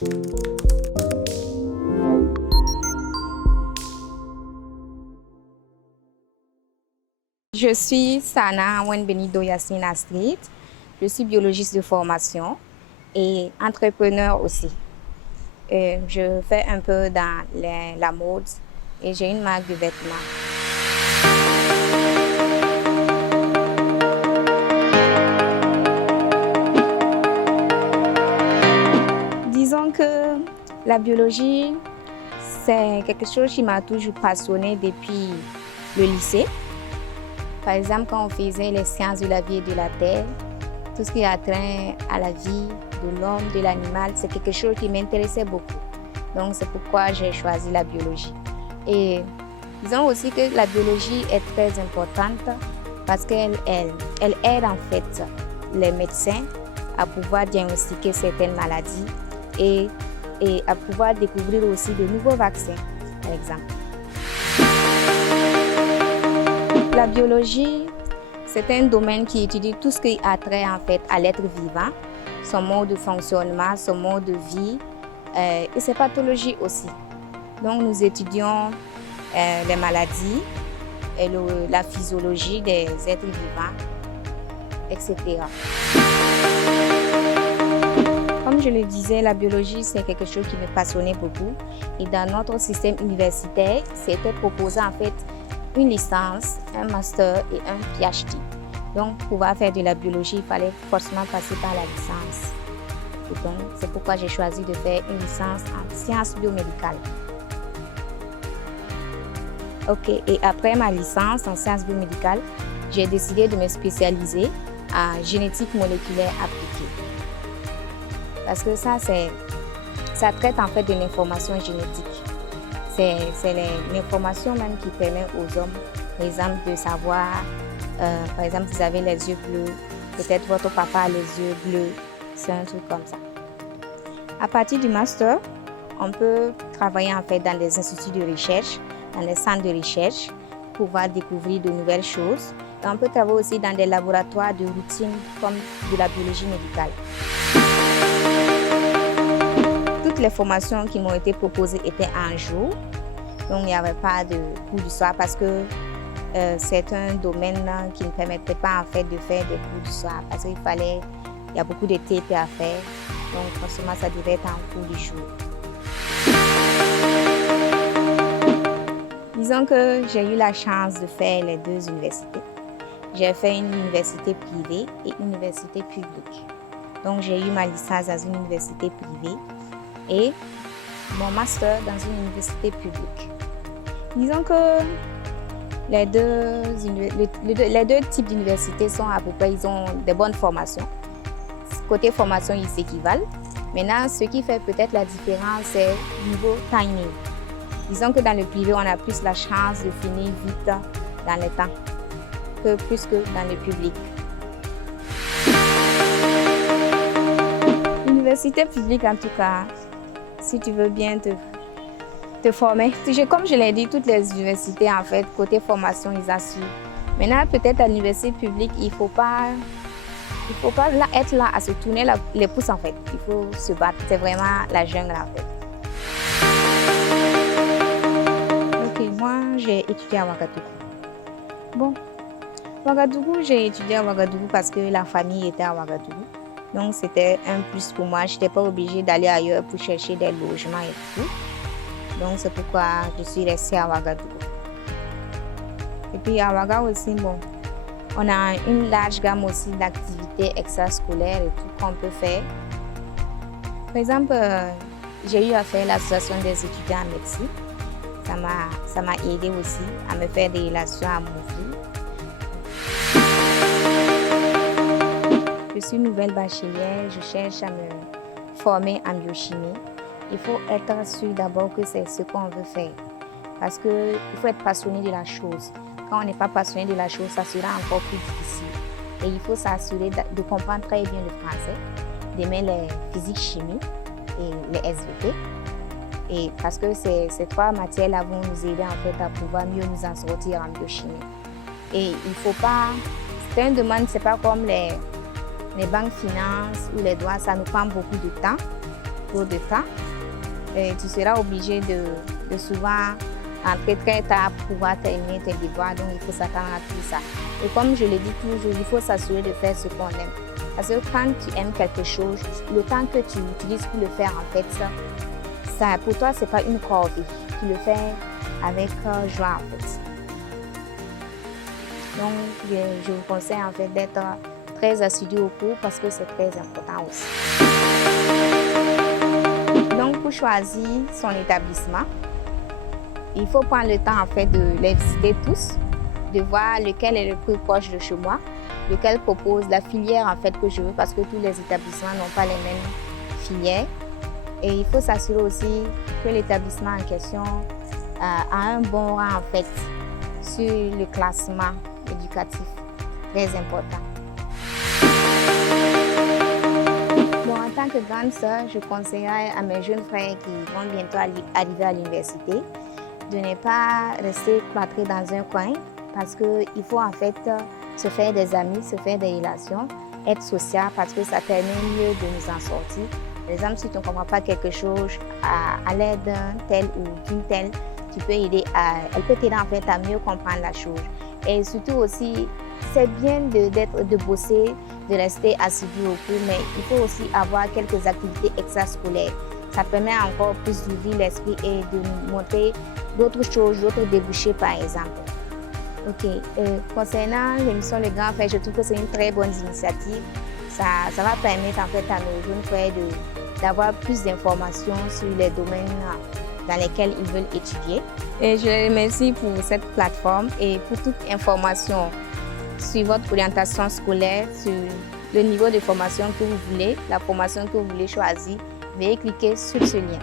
Je suis Sana Wenbenido Yasmine Astrid. Je suis biologiste de formation et entrepreneur aussi. Je fais un peu dans la mode et j'ai une marque de vêtements. Disons que la biologie, c'est quelque chose qui m'a toujours passionnée depuis le lycée. Par exemple, quand on faisait les sciences de la vie et de la terre, tout ce qui a trait à la vie de l'homme, de l'animal, c'est quelque chose qui m'intéressait beaucoup. Donc, c'est pourquoi j'ai choisi la biologie. Et disons aussi que la biologie est très importante parce qu'elle aide en fait les médecins à pouvoir diagnostiquer certaines maladies et à pouvoir découvrir aussi de nouveaux vaccins, par exemple. La biologie, c'est un domaine qui étudie tout ce qui a trait en fait à l'être vivant, son mode de fonctionnement, son mode de vie et ses pathologies aussi. Donc nous étudions les maladies et la physiologie des êtres vivants, etc. Comme je le disais, la biologie, c'est quelque chose qui me passionnait beaucoup. Et dans notre système universitaire, c'était proposé en fait une licence, un master et un PhD. Donc, pour pouvoir faire de la biologie, il fallait forcément passer par la licence. Et donc, c'est pourquoi j'ai choisi de faire une licence en sciences biomédicales. Ok, et après ma licence en sciences biomédicales, j'ai décidé de me spécialiser en génétique moléculaire appliquée. Parce que ça traite en fait de l'information génétique. C'est l'information même qui permet aux hommes, par exemple, de savoir, par exemple, vous avez les yeux bleus, peut-être votre papa a les yeux bleus, c'est un truc comme ça. À partir du master, on peut travailler en fait dans les instituts de recherche, dans les centres de recherche, pour pouvoir découvrir de nouvelles choses. Et on peut travailler aussi dans des laboratoires de routine comme de la biologie médicale. Toutes les formations qui m'ont été proposées étaient en jour, donc il n'y avait pas de cours du soir parce que c'est un domaine qui ne permettait pas en fait de faire des cours du soir parce qu'il y a beaucoup de TP à faire, donc forcément ça devait être en cours du jour. Disons que j'ai eu la chance de faire les deux universités. J'ai fait une université privée et une université publique. Donc j'ai eu ma licence dans une université privée et mon master dans une université publique. Disons que les deux types d'universités sont à peu près, ils ont des bonnes formations. Côté formation, ils s'équivalent. Maintenant, ce qui fait peut-être la différence, c'est le niveau timing. Disons que dans le privé, on a plus la chance de finir vite dans le temps plus que dans le public. L'université publique, en tout cas, si tu veux bien te former. Comme je l'ai dit, toutes les universités, en fait, côté formation, ils assurent. Maintenant, peut-être à l'université publique, il ne faut pas être là à se tourner les pouces, en fait. Il faut se battre. C'est vraiment la jungle, en fait. Ok, moi, j'ai étudié à Ouagadougou. Bon, Ouagadougou, j'ai étudié à Ouagadougou parce que la famille était à Ouagadougou. Donc, c'était un plus pour moi. Je n'étais pas obligée d'aller ailleurs pour chercher des logements et tout. Donc, c'est pourquoi je suis restée à Ouagadougou. Et puis, à Ouagadougou aussi, bon, on a une large gamme aussi d'activités extrascolaires et tout qu'on peut faire. Par exemple, j'ai eu à faire l'association des étudiants en médecine. Ça m'a aidé aussi à me faire des relations amoureuses. Je suis nouvelle bachelière, je cherche à me former en biochimie. Il faut être sûr d'abord que c'est ce qu'on veut faire. Parce qu'il faut être passionné de la chose. Quand on n'est pas passionné de la chose, ça sera encore plus difficile. Et il faut s'assurer de comprendre très bien le français, d'aimer les physiques, chimie et les SVT. Et parce que ces trois matières-là vont nous aider en fait à pouvoir mieux nous en sortir en biochimie. Et il faut pas... C'est une demande, c'est pas comme les banques finances ou les droits, ça nous prend beaucoup de temps. trop de temps. Et tu seras obligé de souvent rentrer très tard pour pouvoir terminer tes devoirs, donc il faut s'attendre à tout ça. Et comme je le dis toujours, il faut s'assurer de faire ce qu'on aime. Parce que quand tu aimes quelque chose, le temps que tu utilises pour le faire, en fait, ça pour toi, c'est pas une corvée. Tu le fais avec joie, en fait. Donc, je vous conseille, en fait, d'être très assidu au cours parce que c'est très important aussi. Donc, pour choisir son établissement, il faut prendre le temps, en fait, de les visiter tous, de voir lequel est le plus proche de chez moi, lequel propose la filière, en fait, que je veux, parce que tous les établissements n'ont pas les mêmes filières. Et il faut s'assurer aussi que l'établissement en question a un bon rang, en fait, sur le classement éducatif, très important. Bon, en tant que grande sœur, je conseillerais à mes jeunes frères qui vont bientôt arriver à l'université de ne pas rester cloîtrés dans un coin parce qu'il faut en fait se faire des amis, se faire des relations, être social parce que ça permet mieux de nous en sortir. Par exemple, si tu ne comprends pas quelque chose, à l'aide d'un tel ou d'une telle, tu peux aider elle peut t'aider en fait à mieux comprendre la chose. Et surtout aussi, c'est bien de bosser, de rester assidu au cours, mais il faut aussi avoir quelques activités extrascolaires. Ça permet encore plus d'ouvrir l'esprit et de montrer d'autres choses, d'autres débouchés par exemple. Ok, concernant l'émission Le Grand Frère, je trouve que c'est une très bonne initiative. Ça va permettre en fait à nos jeunes frères d'avoir plus d'informations sur les domaines dans lesquels ils veulent étudier. Et je les remercie pour cette plateforme et pour toute information sur votre orientation scolaire, sur le niveau de formation que vous voulez, la formation que vous voulez choisir. Veuillez cliquer sur ce lien.